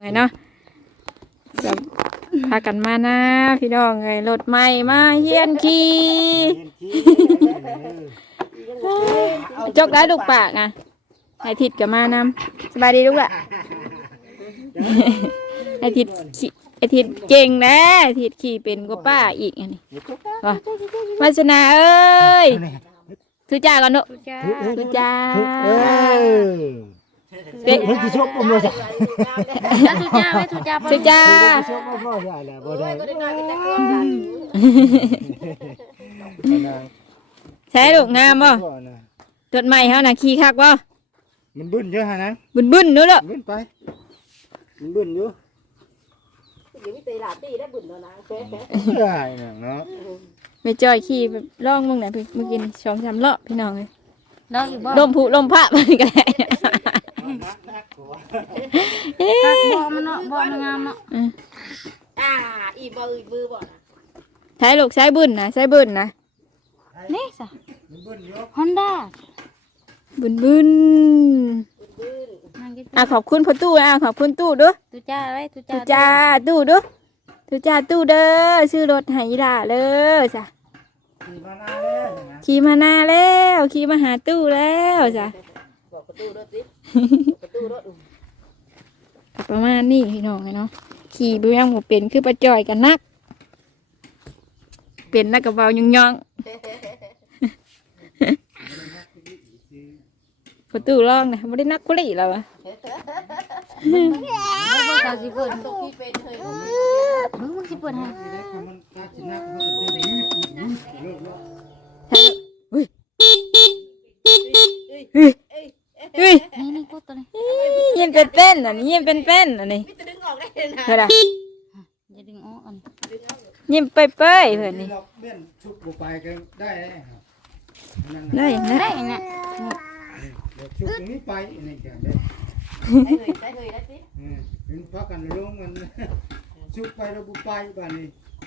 ไงเนาะจะพากันมานะพี่น้องไงรถใหม่มาเฮียนขี่จกได้ลูกปากอะไอทิดกับมานำสบายดีลูกละไอทิดขี่ไอทิดเก่งนะไอทิดขี่เป็นกว่าป้าอีกอันนี้ว่าวาสนาเอ้ยทุจ้าก่อนเนอะทุจ้า เออเด็กเฮ้ยที่ชกผมเลยจ้ะแล้วทุจ้าไว้ทุจ้าทุจ้าที่ชกผมเลยจ้ะแหละบ่ได้ใช้ลูกงามบ่นะรถใหม่เฮาน่ะขี่คักบ่มันบึ้นเยอะฮะนะบึนบึนๆนู้นเด้อบึ้นไปมันบึ้นอยู่เดี๋ยวมีตีหลาตีได้บุญแล้วนะได้น่ะเนาะไม่จอยขี่แบบล่องมึงไหนเมื่อกี้นี่สองสามรอบพี่น้องเลยน้องอยู่บ่ลมผุลมพระมันก็ได้ เอ๊คักะบ่มันเนาะบ่มันงามเนาะอ่าอีบือบือบ่นะใช้ลูกใช้บึนนะใช้บึนนะนี่ซะมันบึ้นอยู่ Honda บึนบึนบืนนั่งกินอะขอบคุณพ่อตู้อะขอบคุณตู้เด้วยทุจ้าไว้ทุจ้าตู้จ้าตู้เด้วยตู้จ้าตู้เด้อซื้อรถให้อีหล่าเลยจ้ะขี่มาหน้าแล้วเห็นไหมขี่มาหน้าแล้วขี่มาหาตู้แล้วจ้ะบอกประตูรถสิ ประตูรถก็ประมาณนี้พี่น้องเลยเนาะขี่เบื้องผมเป็นคือประจอยกันนัก เป็นนักกระเบายุงยองประตูร่องนะไม่ได้นักกุหลีแล้วอะบ่เจ้าสิเปิดตกที่เป็นเฮ้ยมึงมึงสิเปิดให้มันกาจินักมันจะได้ยื ดยืดเลิกแล้วเฮ้ยนี่นี่กดตัวนี้ยิ้มเป็นเป็นอันนี้ยิ้มเป็นเป็นอันนี้พี่จะดึงออกได้เลยนะเฮ้ยล่ะอย่าดึงออกอันยิ้มเป้ยๆเพื่อนนี่นี่เราเบี้ยนชุบบุไปกันได้แน่ครับนั่นได้อย่างนั้นได้เนี่ยเดี๋ยวชุบตรงนี้ไปนี่แกได้ได้เลยได้เลยได้สิอืมถึงพักกันลงมันชุบไปเราบุไปบ้านนี้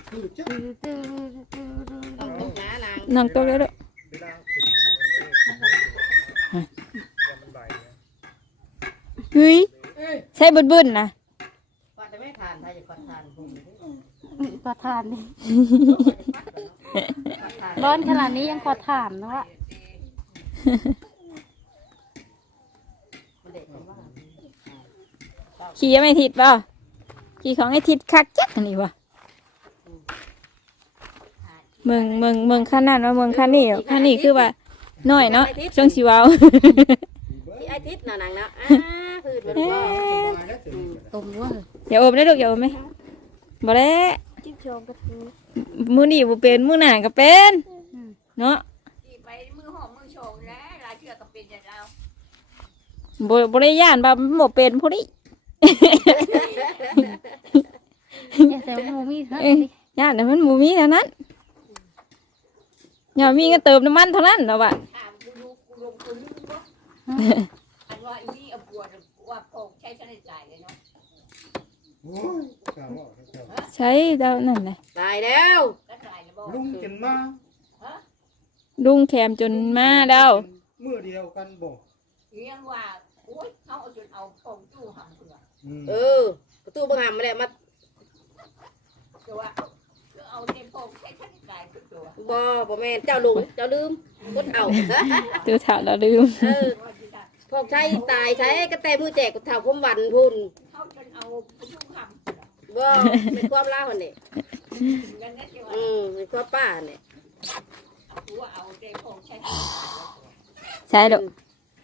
คือจักต้องตกน้านางน้องตัวแล้วลูก เฮ้ยใช่บึ้นๆนะก่อนจะไม่ทานถ้าจะก่อนทานผมขอทานดิร้อนขนาดนี้ยังขอทานเนาะมันเด็กมันว่าขี่ยังไม่ทิดเปล่าขี่ของไอ้ทิดคักจักอันนี้วะเมืองเมืองเมืองขั้นนั้นว่าเมืองขั้นนี้เหรอขั้นนี้คือว่าน้อยเนาะช่วงสีวาวที่ไอทิศน่ะนางเนาะอ่า พืชมันว่าสบายแล้วถึงต้มว่าอย่าอมได้ลูกอย่าอมไหมบ่แล้วจิ้มชมกระทูมือนี่บ่เป็นมือหน้าก็เป็นเนาะไปมือหอมมือโฉงแล้วลายเชือกก็เป็นอย่างเราบ่บ่ได้ย่านว่ามันบ่เป็นผู้นี้อย่าแต่ว่าบ่มีเท่าเอ้ยย่านแต่มันบ่มีเท่านั้นอย่ามีก็เติมน้ำมันเท่านั้นเนาะว่ะถามกูดูกูลงกูลืมบ่อันว่าอี ใช้ชนิดจ่ายเลยเนาะโอ้ยกล่าวว่าเขาเจ้าใช้เดานั่นแหละตายแล้ว ก็ตายแล้วบ่ลุงจนมาลุงแคมจนมาเดาเมื่อเดียวกันบอกเรียงว่าโอ้ยเขาเอาจนเอาโป่งจู้หำเถื่ออืมเออประตูบังหามมาแล้วมาตัวเอาเทมโป่งใช้ชนิดจ่ายคือตัวบ่บ่แม่นเจ้าลุงเจ้าลืมกดเอา ตัวถาเราลืม เออ พวกใช้ตายใช้กระแตมือแจกกระเท่าพมวันพุ่นเขาจนเอาจู้หำบ่เป็นความล่าคนนี้อืมเป็นความป้าเนี่ยใช่ลูก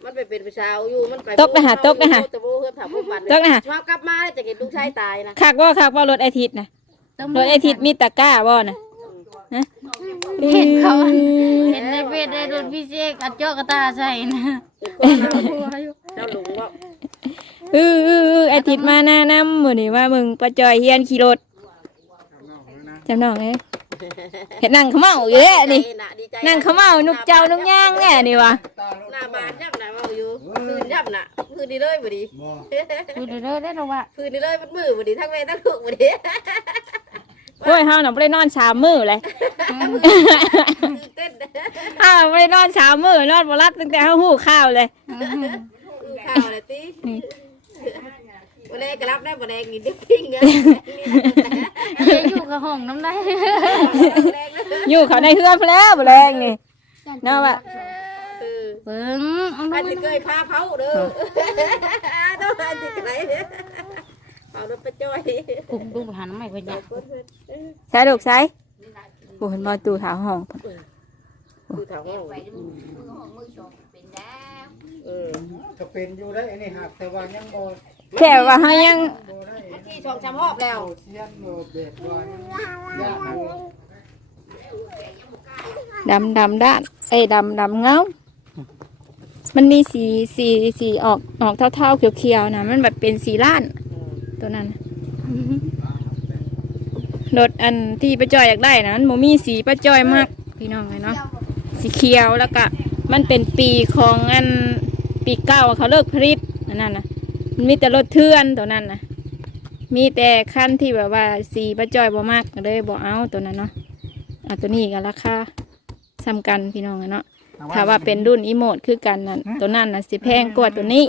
มันไปเป็นประชาวอยู่มันไปตกนะฮะตกนะฮะตะโบเฮือบถามพมวันตกนะฮะ ชอบกลับมาแล้วจะเห็นลูกชายตายนะคักว่าคักว่ารถไอทิศนะต้มรถไอทิศมีตะกร้าบ่นะฮะเห็นเขา เห็นในเฟซได้รถพี่เจกอัดเจาะกระตาใส่นะเจ้าลุงว่า เออเออเออไอทิศมาหน้าน้ำมื้อนี้ว่ามึงประจอยเฮียนขี่รถจำน้องเอ้ยเห็นนั่งเขาเมาอยู่แหละนี่ดีใจนั่งเขาเมานุกเจ้านุกย่างแน่นี่วะตาลหน้าบานยับหน้าเมาอยู่คืนยับน่ะคืนนี้เลยบ่ดีบ่ดูเด้อได้อเนาะว่าคืนนี้เลยมันมือบ่ดีทั้งแม่ทั้งลูกบ่ดีโอ้ยเฮาน่ะบ่ได้นอนสามมื้อเลยตื่นเต้นเฮาบ่ได้นอนสามมื้อนอนบ่หลับตั้งแต่เฮาฮู้ข่าวเลยข้าวเลยติ บ่แดงก็รับได้บ่แดงนี่เด็กปิ้งเนี่ยเดี๋ยวอยู่กับห้องน้ำได้แดงนะอยู่เขาในเฮือนพู้นแล้วบ่แรงนี่เนาะว่าเออเบิ่งเอาอันลที่งเคยพาเผาเด้อต้องอันที่ไหนเผารถไปจ้อยกลุ่มลุงหันไม่ค่อยอยากใช้ลูกใช้โอ้เห็นบ่ตู้ถาวห้องคือถามว่าเออก็เป็นอยู่ได้อันนี้หักแต่ว่ายังบ่แค่ว่าเฮายังบ่ได้มันที่ชองชำหอบแล้วเอาเทียนบ่แบบว่ายังยากอยู่ดำดำด้านเอ้ยดำดำเงา มันมีสีสีสีออกออกเท่าๆเขียวๆนะมันแบบเป็นสีล้าน ตัวนั้นน่ะรถอันที่ป้าจอยอยากได้นะมันโมมีสีป้าจอยมากพี่น้องเลยเนาะสีเขียวแล้วก็มันเป็นปีของอัน ปีเก้าเขาเลิกผลิตอันนั้นนะมันมีแต่รถเทื่อนตัวนั้นนะมีแต่ขั้นที่แบบว่าสีป้าจอยบ่มากก็เลยบ่เอาตัวนั้นเนาะเอาตัวนี้กันราคาซ้ำกันพี่น้องเลยเนาะถ้าว่าเป็นรุ่นอีโมดคือกันนั่นตัวนั้นนะสิแพงกว่าตัวนี้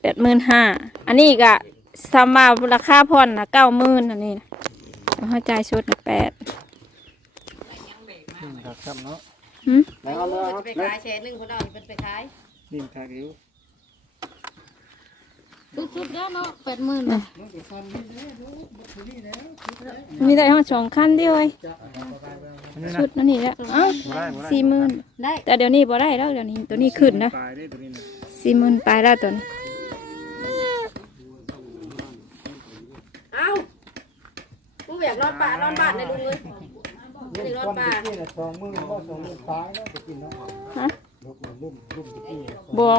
แปดหมื่นห้าอันนี้ก็สำมาราคาผ่อนนะเก้าหมื่นอันนี้นะแล้วเข้าใจายชุดนะแปด ครับครับเนาะหืมแล้วเอาเลยเอาไปเลยขายแชร์หนึ่งคนเอาเป็นไปขายนี่ทางอยู่สุดๆแล้วเนาะแปดหมื่นมันก็ฟันนี่แหละดูบ่คือนี่แล้วมีได้ห้องสองขั้นเดียวเว้ยชุดนั่นนี่แหละเอ้าสี่หมื่นได้แต่เดี๋ยวนี้บ่ได้แล้วเดี๋ยวนี้ตัวนี้ขึ้นนะตายได้ตัวนี้นะสี่หมื่นไปแล้วตัวนี้เอ้ากูอยากนอนป่านอนบ้านในลุงเลย ไม่ได้นอนป่านี่นะสองมือก็สองมือตายแล้วไปกินเนาะฮะลบลุ่มลุ่มตะกี้บัว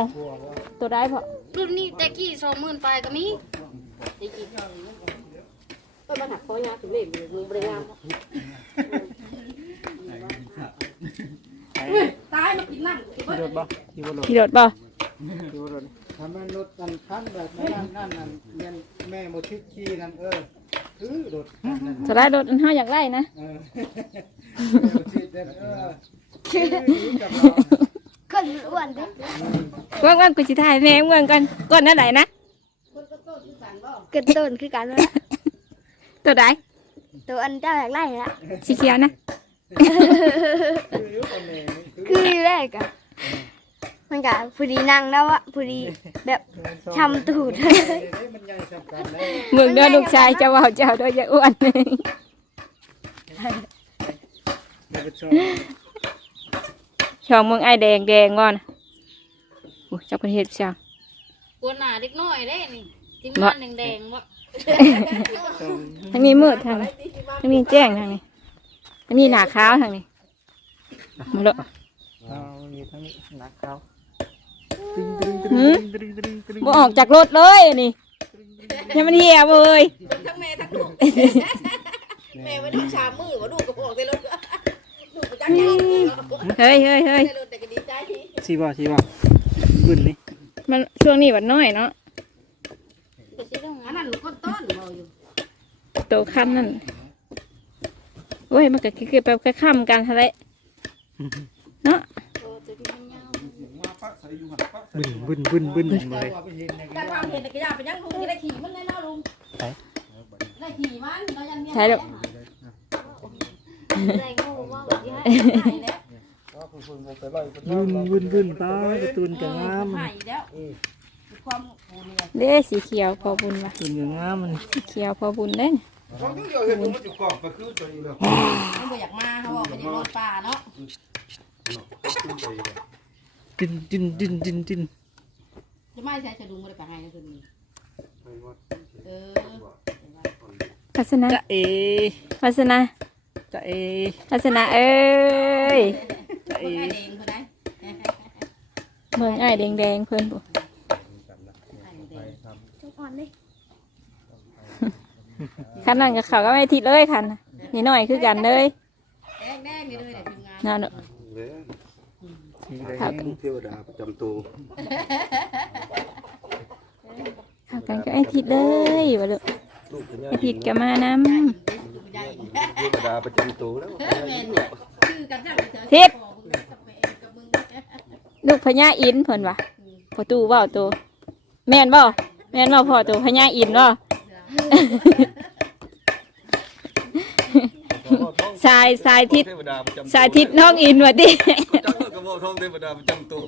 ตัวได้พอรุ่นนี้แต่กี้สองหมื่นไปก็มีก็มาหักคอยาถึงเล่มมือบริงามตายมากินนั่งรถบ่อยู่บนรถขี่รถบ่อยู่บรถทำมันรถกันคันแบบนั้นนั่นนั่นเรียนแม่บ่ชิดขี้นั่นเออ คือรถนั่นนั่นจะได้รถอันห้าอยากได้นะเออแม่บ่ชิดนั่นเออคือกับเราคนอ้วนดิว่างๆกูจะถ่ายแม่เมืองกันก่อนนั่นไหนนะกระต้นคือกันว่าตัวใดตัวอันเจ้าอยากไล่ละสีเขียวนะคืออยู่กับแม่นี่คือ คืออยู่แรกอะ มันกะพอดีนั่งแล้วอะพอดีแบบชำตูดเอ้ยมันใหญ่สำคัญนะเมืองเด้อลูกชายเจ้าว่าเจ้าโดยจะอ้วนอย่าไปชอบช่องเมืองไอแดงแดงก่อนโอ้จักประเทศช่างกวนหนาเล็กน้อยได้นี่ทีมงานแดงๆวะชอบทางนี้มืดทางนี้ทางนี้แจ้งทางนี้ทางนี้หนาขาวทางนี้มาเลยเอามีทั้งนี้หนักเขาตึ งตึงตึงตึงตึงตึงบ่ออกจากรถเลยอันนี่ยังมันเหี่ยบ่เลยทั้งแม่ทั้งลูกแม่ไม่ได้ชามมือว่าลูกกระโปรงในรถลูกประจักษ์ยังเฮ้ยเฮ้ยเฮ้ยในรถแต่ก็ดีใจที่ชีบ่ชีบ่ขึ้นนี่มันช่วงนี้วันน้อยเนาะก็สิต้องอันนั้นลูกคนต้นเราอยู่โตคันนั่นโอ้ยมันก็คือแบบค่ข้ามกันทะเลเนาะ บึ้นบึ้นบึ้นบึ้นมาเลยแต่ความเห็นแต่ก็ยาไปยังลุงได้ขี่มันแน่นอนลุงได้ขี่มันเรายังเนี่ยใช่ดอกแรงโง่ว่าบึ้นบึ้นบึ้นป้าการะตูนกับงามมันหายแล้วความเด้สีเขียวพอบุญว่ะตูนกับงามมันสีเขียวพอบุญเด้นมันบ่อยากมาเขาบอกไปยังนอนป่าเนาะ จินจินจินจินจินจะไม่ใช่จะลุงไม่ได้ไปให้นะตัวนี้เออพัสนาจะเอพัสนาจะเอพัสนาเอ้ยจะเอคนให้เองคนไหนเมืองไอ้ายแดงๆเพิ่นบ่ทุกคนเลยคันนั้นกับเขาก็ไม่ทิดเลยคันน่ะนี่หน่อยคือกันเลยแดงแดงนี่เลยเนี่ยทีมงาน นั่นเนาะครับเทวดาประจำตัวเขากันก็ไอ้ทิดเลยว่าลูกลูกพญาไอ้ทิดก็มานใหญ่เทวดาประจำตัวแล้วแม่นเนี่ยชื่อกันจังำทิดลูกพญาอินเพิ่นว่ะพอตู้เว้าตัวแม่นบ่แม่นบ่พ่อตัวพญาอินบ่สายสายทิศเทวดาประจำตัวสายทิศน้องอินว่าติจังกระ บอกทองเทวดาประจำตัว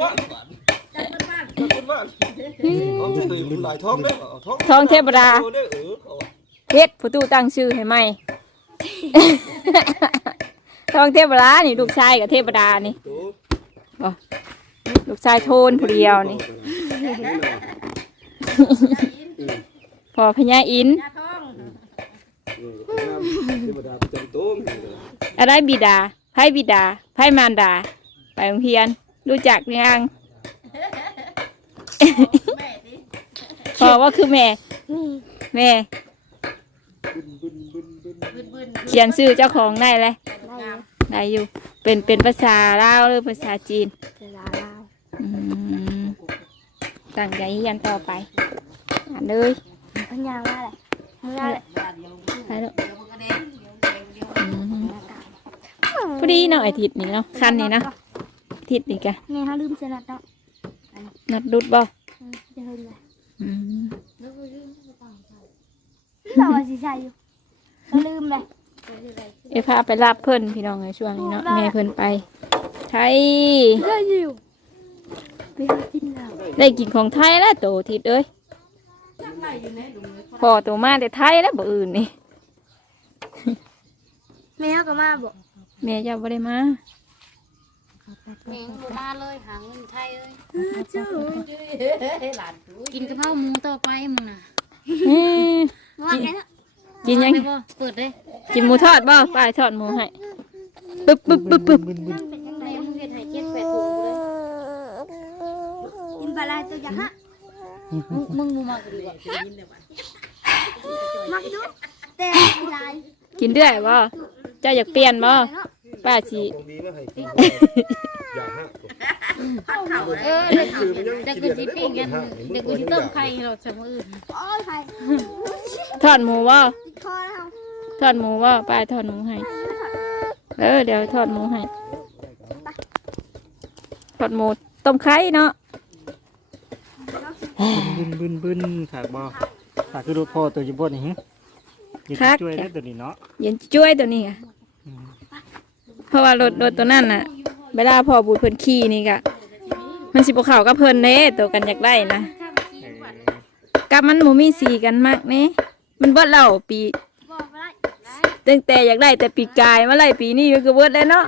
บ้านบ้านบ้านบ้านท้องตื่นหลายท้องเด้อเอาท้องทองเทวดาเด้อเออเอาเฮ็ดผู้ตู้ตั้งชื่อให้ใหม่ทองเทวดานี่ลูกชายกับเทวดานี่ลูกชายโทนผู้เดียวนี่พอพญาอินยาท้องเทวดาประจำตัวอะไรบิดาไพ่บิดาไพ่มารดา ไปโรงเรียน รู้จักยังแม่ดิพอว่าคือแม่ แม่บึนบึนเขียนชื่อเจ้าของได้เลยงามได้อยู่ เป็นเป็นภาษาลาวหรือภาษาจีนเวลาลาวอืมตั้งใจเรียนต่อไปอ่านเลยพันยางว่าอะไรเมื่อไรไปแล้วเดี๋ยวมันก็เด้งเดี๋ยวเดี๋ยวอืมพอดีเนาะไอาทิตย์นี้เนาะคันนี้นะอา ทิตย์นี้กะเนี่เขาลืมเสนัดเนาะนัดดุดบ่อืมเห็นเลยอืมเราสิใช่อยู่เขาลืมเลยเอพาไปรับเพิ่นพี่น้องในช่วงนี้เนาะแม่เพิ่นไปไทยเฮ้อยู่ไปกินแล้วได้กินของไทยแล้วโตทิศเอ้ยพอโตมาแต่ไทยแล้วบ่อื่นนี่แม่ก็มาบอกแม่จ้าบ่ได้มา แมงบ่มาเลยหาเงินไทยเอ้ยจู้หลานดูกินกะเพราหมูต่อไปมึงน่ะเอ้ยว่าไงเนาะกินยังได้บ่เปิดเลยกินหมูทอดบ่ป้ายทอดหมูให้ปึ๊บปึ๊บปึ๊บปึ๊บแม่มึงเฮ็ดให้เจ็ดแปดถุงเลยกินปลาลายตัวอย่างฮะมึงมึงบ่มักดีกว่ามักดูแต่ลายกินเรื่อยบ่เจ้าอยากเปลี่ยนบ่ ป้าสิคงดีมาให้กินอย่าฮะเออเดี๋ยวเดี๋ยวกูสิปิ้งกันเดี๋ยวกูสิต้มไข่เราจะมือโอ้ยใครทอดหมูบ่ติดคอแล้วทอดหมูบ่าป้าทอดหมูให้เออเดี๋ยวทอดหมูให้ทอดหมูต้มไข่เนาะบึนบึนบึนขากบ่ขากคือรถพ่อตัวจิบดนี่หึอย่าคักช่วยได้ตัวนี้เนาะย็นจ้วยตัวนี้ค่ะ เพราะว่ารถรถตัวนั้นน่ะเวลาพอบูดเพิ่นขี่นี่ก็มันสิบ่เข้ากับเพิ่นเด้ตัวกันอยากได้นะกับมันบ่มีสีกันมากเน่มันเบิดแล้วปีบอกไปได้ตั้งแต่อยากได้แต่ปีกายมาไล่ปีนี้ก็เบิดแล้วเนาะ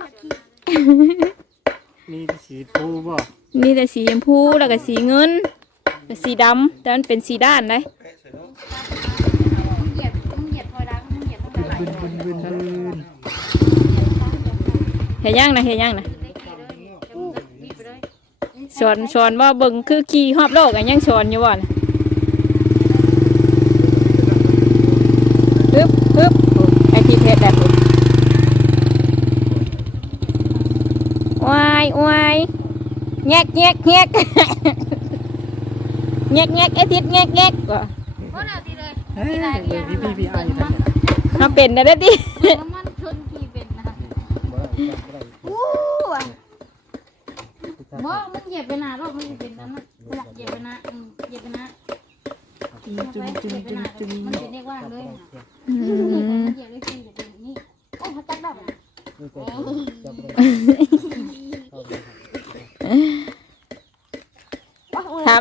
นี่สีฟูบ่มีแต่สีชมพูแล้วก็สีเงินกับสีดำแต่มันเป็นสีด้านเลยมึงเหยียบมึงเหยียบพอดังมึงเหยียบพอดังบึนบึนบึนบึน เห็นยังนะเห็นยังนะได้กี่เลยเดี๋ยวมึงก็บีบไปเลยสอนสอนว่าเบิ่งคือขี่ฮอบโลกอันยังสอนอยู่บ่นะปึ๊บปึ๊บโอ้ไอที่เพชรแบบนี้วายวายแงกแงกแงกแงกแงกไอทิศแงกแงกว่ะบ่น่าดีเลยเฮ้ยเดี๋ยวพี่พี่พี่อ่านอยู่มันทำเป็นได้เด้อดิ น้ำมันชนกี่เป็นนะ อู้ว่ะ บ่มึงเหยียบไปหน้ารถมันสิเป็นนั้นน่ะเหยียบไปหน้าอืมเหยียบไปหน้า จุ้งจุ้งจุ้งจุ้งจุ้ง มันจะเรียกว่าเลยนะ อืม เหยียบได้จริงเหยียบได้นี่โอ้เขาจักแบบ ครับ โอ้ยพา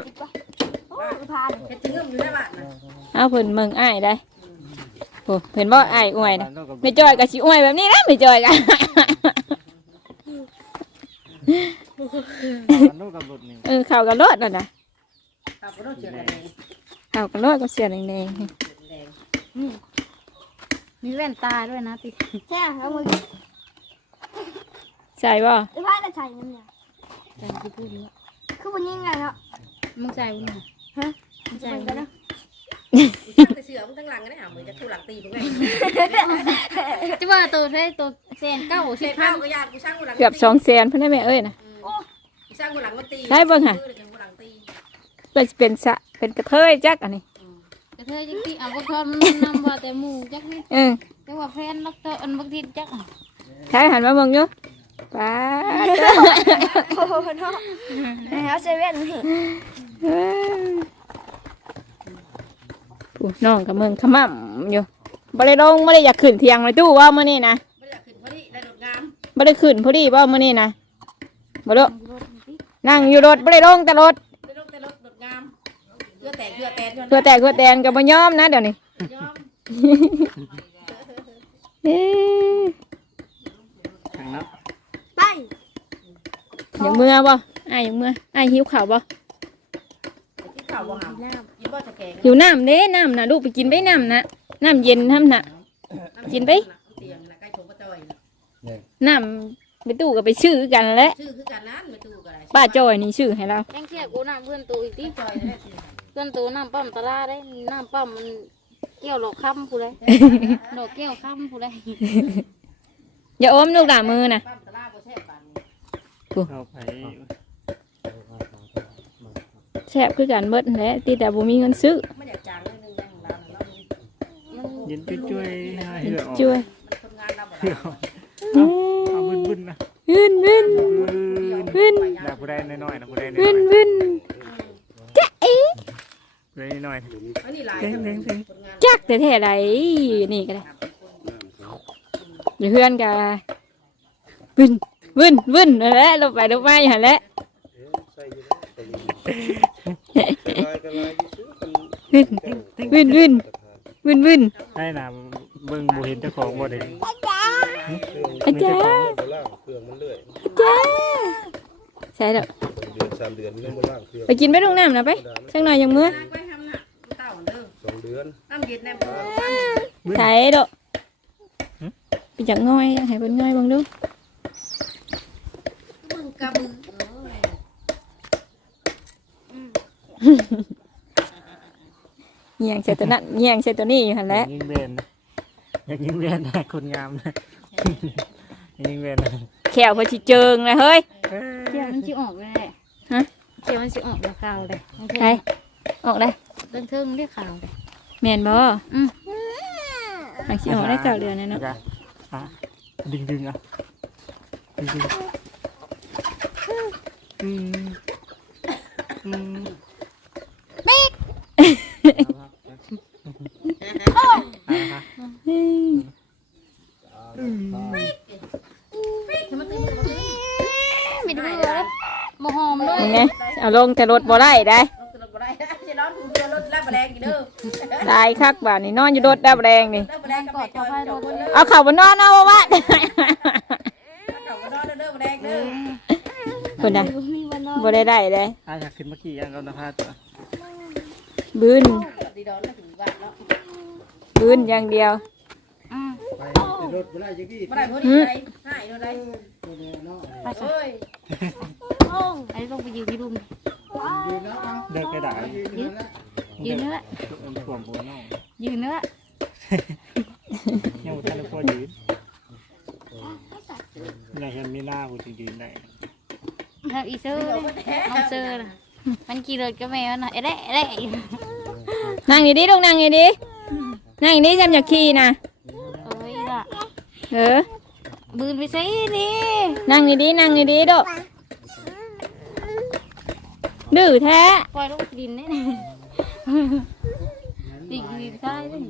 เลยเฮ็ดถึงเงื่อมอยู่ได้บ้านนะเอาเพิ่นเมืองอ้ายได้โอ้เพิ่นบ่อ้ายอวยนะไม่จอยก็สิอวยแบบนี้นะไม่จอยกันโลกกับรถนี่เออเข้ากับรถนั่นน่ะขับรถเจอกันเองเข้ากับรถก็เสียแดงแดงมีแว่นตาด้วยนะติแช่แล้วมือๆใส่บ่ไอ้พาจะใส่ยังไงแต่กูพูดนี้คือวันนี้ไงเนาะมึงใส่บุญ ฮะมึงใส่ใส่บุญกันนะตั้งแต่เสือมึงตั้งหลังก็ได้หาเหมือนจะถูหลังตีมึงไงจะว่าตัวใช้ตัวเซนเก้าเสสิร็บจพัแล้นวก็ยากกูช่างกูหลังเกือบ2แสนเพิ่นได้แม่เอ้ยน่ะกูช่างกูหลังมาตีได้เบิ่งค่ะกูหลังตีเพิ่นสิเป็นสะเป็นกระเทยจักอันนี้กระเทยจักที่เอาบ่ทอมนำว่าแต่หมูจักนี่เออแต่ว่าแฟนลักเตออันบักทีจักใช้หันมาเบิ่งอยู่ป้าโอ้โหเนาะแล้วเซเว่นนี่เอ้ย ผู้น้องกับมึงขมั่มอยู่บ่ได้ลงบ่ได้อยากขึ้นเที่ยงเลยตู้ว่ามื้อนี้นะไม่อยากขึ้นพอดีได้ดอกงามบ่ได้ขึ้นพอดีว่ามื้อนี้นะบ่ดอกนั่งอยู่รถบ่ได้ลงแต่รถได้ดอกแต่รถดอกงามเพื่อแต่เพื่อแต่เพื่อแตกเพื่อแตนก็บ่ยอมนะเดี๋ยวนี้ยอมเอ้ยทางนั้นไปอยากเมื่อบ่อ้ายอยากเมื่ออ้ายหิวข้าวบ่ ที่ข่าวว่าหามกินบ่จะแกงหิวน้ำเด้น้ำนะลูกไปกินไปน้ำนะน้ำเย็นทำน่ะกินไป เตียงนะใกล้ชมป้าจอยน้ำไปตู้ก็ไปชื่อกันแหล้วชื่อคือกันนั้นไม่ตู้ก็ได้ป้าจอยนี่ชื่อให้เราแกงเขียกูน้ำเพื่อนตูอีกทีจอยได้สิเพื่อนตูน้ำปั๊มตะลาได้น้ำปั๊มมันเกี่ยวหลอกคำผู้ใดดอกเกี่ยวคำผู้ใดอย่าอมลูกด่ามือนะปั้มตะลาบ่แซ่บปานนี้เอาไป แซ่บคือกันเบิดนั่นแหละตีแต่บ่มีเงินซื้อไม่อยากจางเลยนึงยังของเราเรามันยินจุ้ยๆให้เหือออกช่วยคนงานเราบ่เหือได้ออกเอาบึ้นๆนะวินวินบึ้นนะผู้ใดน้อยๆนะผู้ใดน้วิอยนวินจ๊ะเอ๋ๆผู้ใดน้อยอันนี้หลายเพ่งทำเพ่งเพ่งคนงานจักแต่แท้ไรนี่ก็ได้อย่าเพื่อนกะวินวินวินนั่นแหละลงไปลงมาอย่างนั้นแหละ วินวินวินวินวินให้น่ะเบิ่งบ่เห็นเจ้าของบ่ได้อาจารย์ล่างเครื่องมันเลื่อยจ้าใช่แล้วเดือนสามเดือนมันยังบ่ล่างเครื่องไปกินไปลงน้ำนะไปสักหน่อยยังมื้อนางไปทำน่ะเต่าเด้อสองเดือนน้ำเย็นแน่บ่ใช่ดอกไปจังง่อยให้เป็นง่อยเบ้างดูมึงกะบือ เออเงียงใส่ตัวนั้นเงียงใส่ตัวนี้อยู่หันแหล้วยิงเบนนะอยากยิงเบนนะคนงามนะยิงเบนนะแขวเพอชิเจิงเลยเฮ้ยเกี่ยวมันจะออกเลยแหละฮะเกี่ยวมันจะออกแล้วขาวเลยใช่ออกได้เรื่องเทิงเรียกขาวเลยแม่นบ่อืมหางสิออกได้เก่าเดือนนะเนาะอะดึงดึงๆอะดึงดึงอืมอืม ไม่ดู เลยมาหอมเลยมึงไงเอาลงแต่รถบ่ได้ได้รได้จะนอนกูเจอรถล้วบ่แดงกี่เด้อตายคักบ่านี่นอนอยู่รถได้บ่แดงนี่เอาเข่าบนนอนเอาว่าเขาคนนะบ่ได้ได้เลยอะอยากขึ้นเมื่อกี้ยังเอานะพาตัวบืนบืนอย่างเดียว อืมไปรถไปได้ยังกี่บ่ได้พอดีได้หายเท่าใดเอ้ยไอ้ลงไปยืนที่รุมเลิกกระดาษยืนเนื้อถ่วมหัวน้องยืนเนื้อยังบ่ทันได้พอยืนอยากเห็นมีหน้ากูจะยืนได้ทำอีเซอร์น้องเซอร์มันกี่รถก็แม่น่ะเอ๊ะเอ๊ะเอ๊ะนั่งดีๆลูกนั่งดีๆนั่งดีๆจำอยากขี่นะเอ้ยล่ะ เออ บืนไปใส่นี่นั่งดีๆนั่งดีๆโดดดื้อแท้ปล่อยลงดินได้นี่ดินดินใช่เลย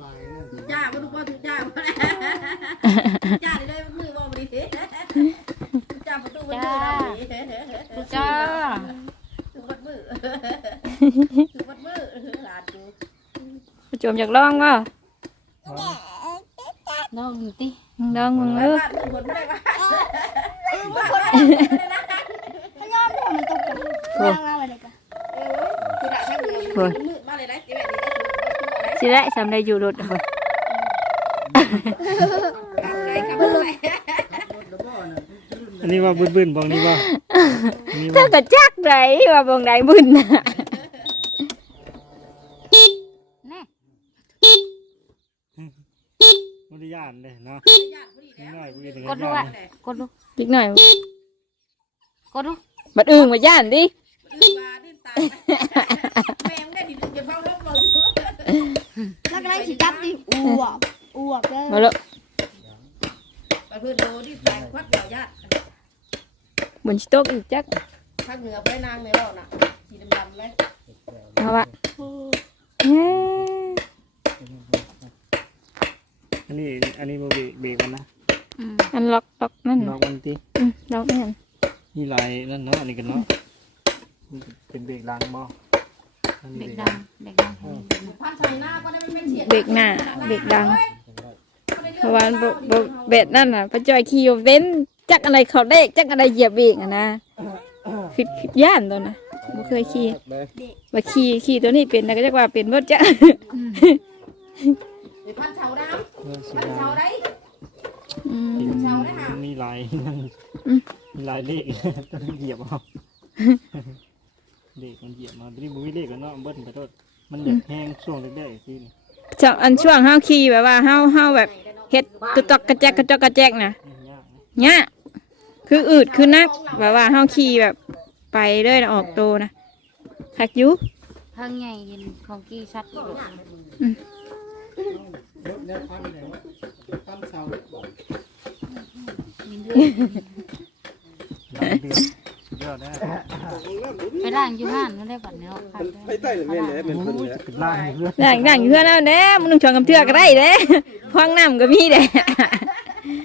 จ้าบ่ดูบ่ถูกจ้าบ่จ้าได้มือบ่บ่ดีจ้าประตูบ่ดื้อได้กูจ้าถึงวัดมือถึงวัดมือหลานดูประจวมอยากลองบ่น้องติลองมึงบ้าเลิก นมือคนไม่ได้ว่าย่างมาเลยกันคือได้แค่มือมืดมาเลยนะตีแบบนี้ก็คือสิได้สำได้อยู่รถพุ่นการไกลกับอะไรอันนี้ว่าบึ้นๆบอกนี่ว่าอันนี้เธว่าอก็จักไดว่าบ่งใดบุญน่ะ แน่ บริยานเลยเนาะนิดหน่อยกูถึง กดดูอะก ดดูอีกหน่อยกดดูบัดอึ้งว่าย่านดิดื้อมาดื้อตายแม่ไม่ได้ดิอย่าเฝ้าลบเราอยู่แล้วก็ได้สิจับดิอวบอวบเลยมาเลยไปเพื่อนโดดิแตงควัดเหล่าญาติมันสิตกอีกจักภาคเหนือไปนางในบ่อน่ะสีดำๆเลยเอาวะเอ้ยอันนี้อันนี้บ่เบรกเบรกกันนะ อันล็อกล็อกนั่นล็อกมันติอืมล็อกนั่นนี่ลายนั่นเนาะอันนี้กันเนาะเป็นเบรกลังบ่อันนี้เด็กเบรดักงเด็กดังพันใส่หน้าก็ได้ไม่เป็นเสียงเบรกหน้าเบรกดังเพราะว่าบ่บ่เบ็ดนั่นน่ะป้าจอยขี่อยู่เว้นจักอะไรเขาเลขจักอะไรเหยียบเบรกอะนะคิดคิดย่านตัวนะบ่เคยขี่ว่าขี่ขี่ตัวนี้เป็นนะก็จักว่าเป็นเบิดจ้ะเดี๋ยวพันเสาดเงินสีำพันดเสาได้ อืมำมีลายนั่นอืม มีลายเลขต้องเหยียบเอาเลขมันเหยียบมาตัวนี้บ่มีเลขกันเนาะเบิ้ลไปโทษมันอยากแห้งช่วงแรกๆสิจังอันช่วงเฮาขี่แบบว่าเฮาเฮาแบบเฮ็ดตุกตอกกระแจกกระจอกกระแจกนะยากนะเนี่ยคืออืดคือนักแบบว่าเฮาขี่แบบไปเรื่อยนะออกโตนะคักอยุทางใหญ่เห็นของกี้ชัดอยู่ รถเนี่ยพันเนี่ยพันเสาบ่หลังเดือนสุดยอดนะไปล่างอยู่ห้านนั่นได้บัดเนาะค่ะไปใต้เลยแม่นเลยเป็นเพิ่นเลยเป็นล่างเพื่อนด่างด่างอยู่เพื่อนเอาเด้มึงต้องชองกับเทือกก็ได้เด้พองน้ำก็มีเด้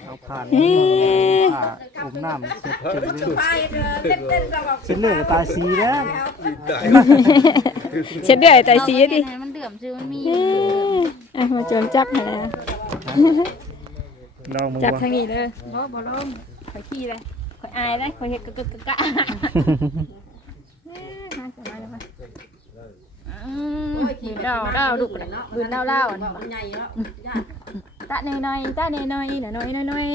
เอาผ่านเอ๊ะผ่าอมน้ำเสร็จเสร็จเลยไปเต้นเต้นๆก็บอกเสร็จเลยก็ตายสีแล้วตาย เช็ดเดือยแต่สีดิเอาไปมันเดือมซื้อมันมีเอ้ยอะมาโจมจับให้แล้วลองมือจับวะทางนี้เลยบ่บ่ล้มข่อยขี้เลยข่อยอายเลยข่อยเฮ็ดกะกะกะกะเอ้ยมาสบายแล้วมาอืมบืนดาวดาวดุกเลยบืนดาวดาวอันนี้มันใหญ่แล้วตะหน่อยหน่อยตะหน่อยหน่อยหน่อยหน่อยหน่อยหน่อย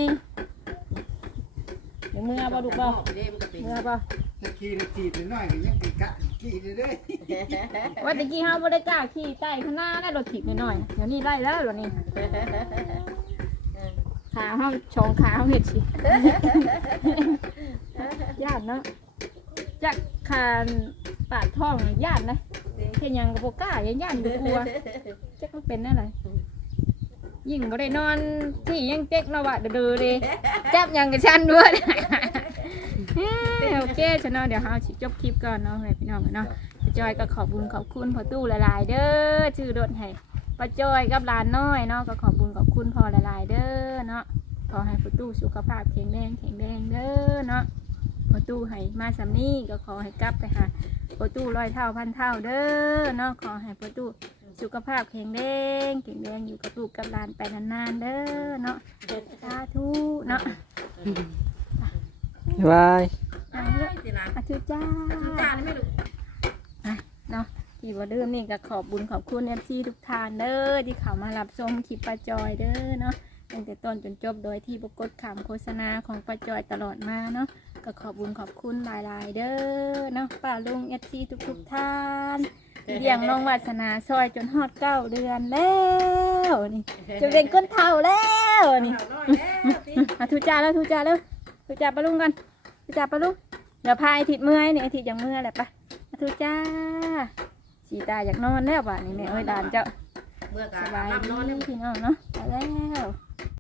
เดี๋ยวมือเอาบ่ดุกบ่เด้มันก็เป็นมือเอาบ่ตะกี้นี่จีบน้อยก็ยังเป็นกะกี้เด้อว่าตะกี้เฮาบ่ได้กล้าขี่ใต้ข้างหน้าได้รถถีบหน่อยๆเดี๋ยวนี้ได้แล้วเดี๋ยวนี้ขาเฮาชองขาเฮาเฮ็ดสิย่านเนาะจักคานปาดท้องย่านนะเฮ็ดหยังก็บ่กล้าย่านย่านบ่กลัวจักมันเป็นอะไรยิ่ งบ่ได้นอนที่ยังเจ๊กเนาะว่าเด้อๆเด้จับหยังกับฉันด้วยเอ้ยโอเคฉันเนาะเดี๋ยวเฮาสิจบคลิปก่อนเนาะให้พี่น้องเนาะป้าจอยก็ขอบคุญขอบคุณพ่อตู้หลายๆเด้อชื่อรถให้ป้าจอยกับหลานน้อยเนาะก็ขอบคุญขอบคุณพ่อหลายๆเด้อเนาะขอให้พ่อตู้สุขภาพแข็งแรงแข็งแรงเด้อเนาะประตูให้มาสำนี้ก็ขอให้กลับไปหาประตูร้อยเท่าพันเท่าเด้อเนาะขอให้ประตู สุขภาพแข็งแรงแข็งแรงอยู่กับลูกกับหลานไปนานๆเด้อเนาะสาธุเนาะบายเอาเด้อสินะอาธุจ้าจานไม่รู้เนาะที่ว่าเริ่มนี่ก็ขอบบุญขอบคุณเอฟซีทุกท่านเด้อที่เขามารับชมคลิปป้าจอยเด้อเนาะตั้งแต่ต้นจนจบโดยที่ปรากฏคำโฆษณาของป้าจอยตลอดมาเนาะก็ขอบบุญขอบคุณหลายๆเด้อเนาะป้าลุงเอฟซีทุกๆท่านที่ เลี้ยงน้องวาสนาซอยจนฮอดเก้าเดือนแล้วนี่จะเป็นก้นเท่าแล้วนี่อาทุจ้าแล้วทุจ้าแล้วทุจ้าป้าลุงกันทุจ้าป้าลุงเดี๋ยวพาไอทิดเมื่อยนี่ไอทิดอย่างเมื่อยแหละปะอาทุจ้าสีตาอยากนอนแล้วป่ะนี่แม่เอ้ยดานเจ้าเมื่อกัสนบายรับนอนดีเนี่ยพี่น้องเนาะไปแล้ว